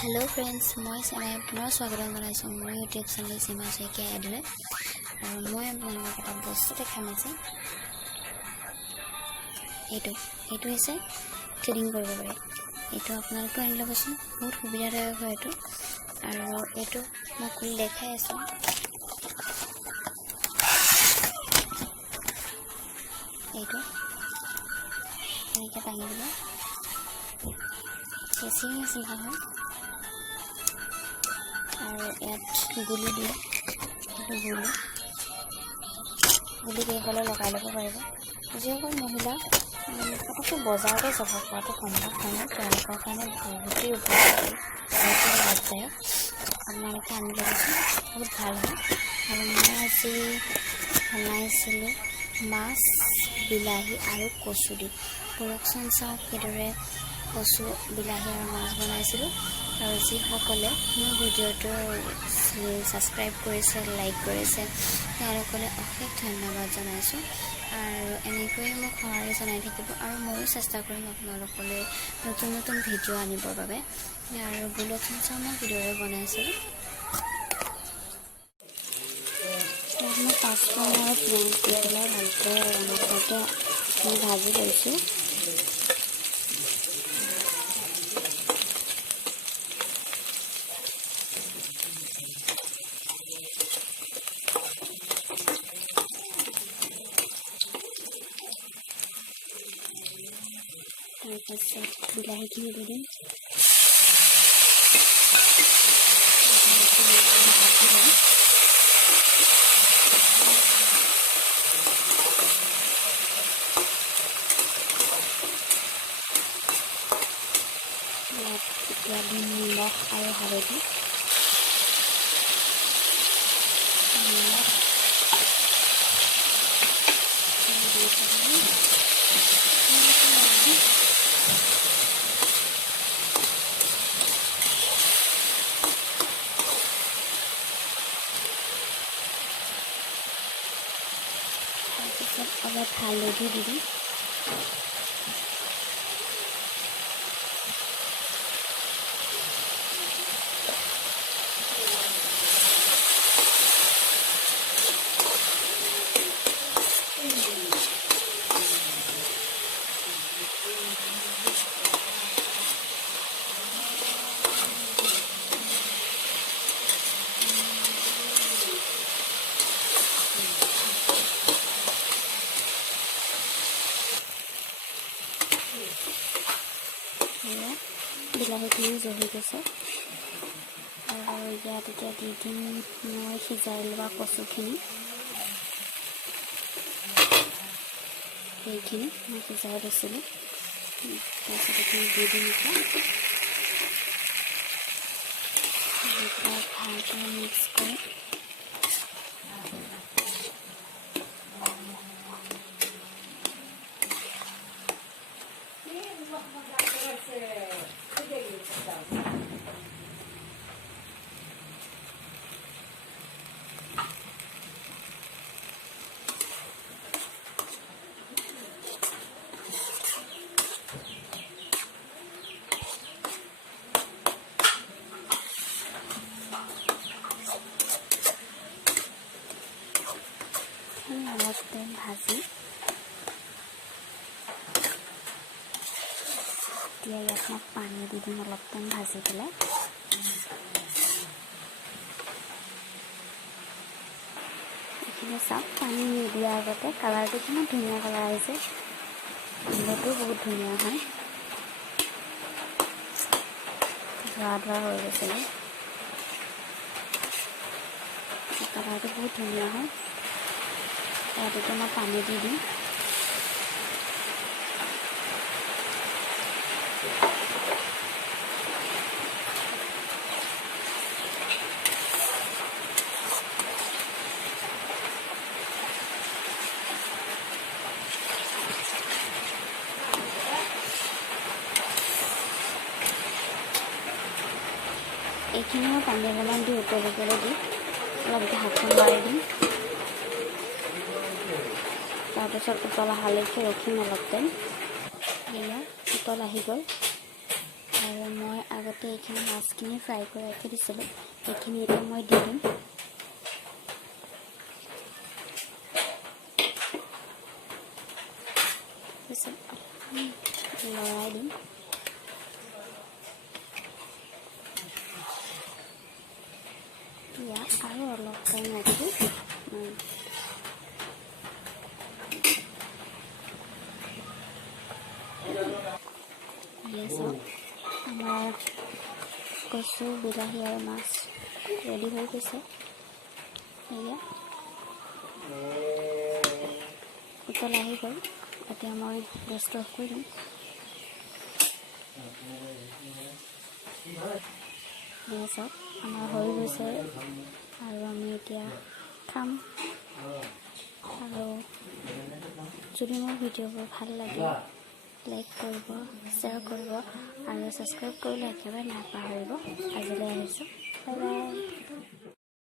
Hello friends मैं पुनः स्वागत जनाइছো মোৰ ইউটিউব চেনেল সীমা শইকীয়া এডলে আৰু মই আপোনালোকক এটা বস্তু দেখাম আজি এইটো হৈছে থ্ৰেডিং কৰিব পাৰে এইটো আপোনালোকে আনি ল'বচোন বহুত সুবিধাদায়ক হয় আৰু এইটো মই খুলি দেখাই আছো এইটো এনেকৈ টাঙি দিব কেচিং নিচিনা হয় আৰু ইয়াত গুলি দিয়ে গুলি দি হ'লে লগাই ল'ব পাৰিব যিসকল মহিলা পটককৈ বজাৰতে যাব পৰাটো সম্ভৱ নহয় তেওঁলোকৰ কাৰণে বহুতেই উপকাৰী লাভদায়ক আপোনালোকে আনি ল'বচোন বহুত ভাল হয় আৰু মই আজি বনাইছিলোঁ মাছ বিলাহী আৰু কচু দি প্ৰডাকশ্যন চাওক কিদৰে কচু বিলাহী আৰু মাছ বনাইছিলোঁ আৰু যিসকলে মোৰ ভিডিঅ'টো ছাবস্ক্ৰাইব কৰিছে লাইক কৰিছে তেওঁলোকলৈ অশেষ ধন্যবাদ জনাইছোঁ আৰু এনেকৈয়ে মোক সহায় জনাই থাকিব আৰু ময়ো চেষ্টা কৰিম আপোনালোকলৈ নতুন নতুন ভিডিঅ' আনিবৰ বাবে আৰু বুলকচোন চাওঁ মই কিদৰে বনাইছিলোঁ মই পাঁচফোৰণ আৰু পিঁয়াজ দি পেলাই ভালকৈ মচলাটো মই ভাজি লৈছোঁ তাৰপাছত বিলাহীখিনি দি দিম এতিয়া দিম নিমখ আৰু হালধি অলপ হালধি দি দিম বিলাহীখিনি জহি গৈছে আৰু ইয়াত এতিয়া দি দিম মই সিজাই লোৱা কচুখিনি সেইখিনি মই সিজাই লৈছিলোঁ তাৰপিছত এইখিনি দি দিম এতিয়া ভালকৈ মিক্স কৰি অলপ তেল ভাজি এতিয়া ইয়াত মই পানী দি দিম অলপ টাইম ভাজি পেলাই এইখিনি চাওক পানী নিদিয়াৰ আগতে কালাৰটো কিমান ধুনীয়া কালাৰ আহিছে গোন্ধটোও বহুত ধুনীয়া হয় ধৰা ধৰা হৈ গৈছিলে কালাৰটো বহুত ধুনীয়া হয় ইয়াত এতিয়া মই পানী দি দিম এইখিনি মই পানী অকণমান দি উতলিবলৈ দি অলপ ঢাকোন মাৰি দিম তাৰপিছত উতল অহালৈকে ৰখিম অলপ টাইম এয়া উতল আহি গ'ল আৰু মই আগতে এইখিনি মাছখিনি ফ্ৰাই কৰি ৰাখি দিছিলোঁ, এইখিনি এতিয়া মই দি দিম। তাৰপিছত লৰাই দিম। ইয়াত আৰু অলপ টাইম লাগিব। আমাৰ কচু, বিলাহী আৰু মাছ ৰেডি হৈ গৈছে। এয়া উতল আহি গ'ল, এতিয়া মই গেছটো অফ কৰি দিম। চাওক আমাৰ হৈ গৈছে আৰু আমি এতিয়া খাম। আৰু যদি মোৰ ভিডিঅ'বোৰ ভাল লাগে লাইক কৰিব, শ্বেয়াৰ কৰিব আৰু ছাবস্ক্ৰাইব কৰিবলৈ একেবাৰে নাপাহৰিব। আজিলৈ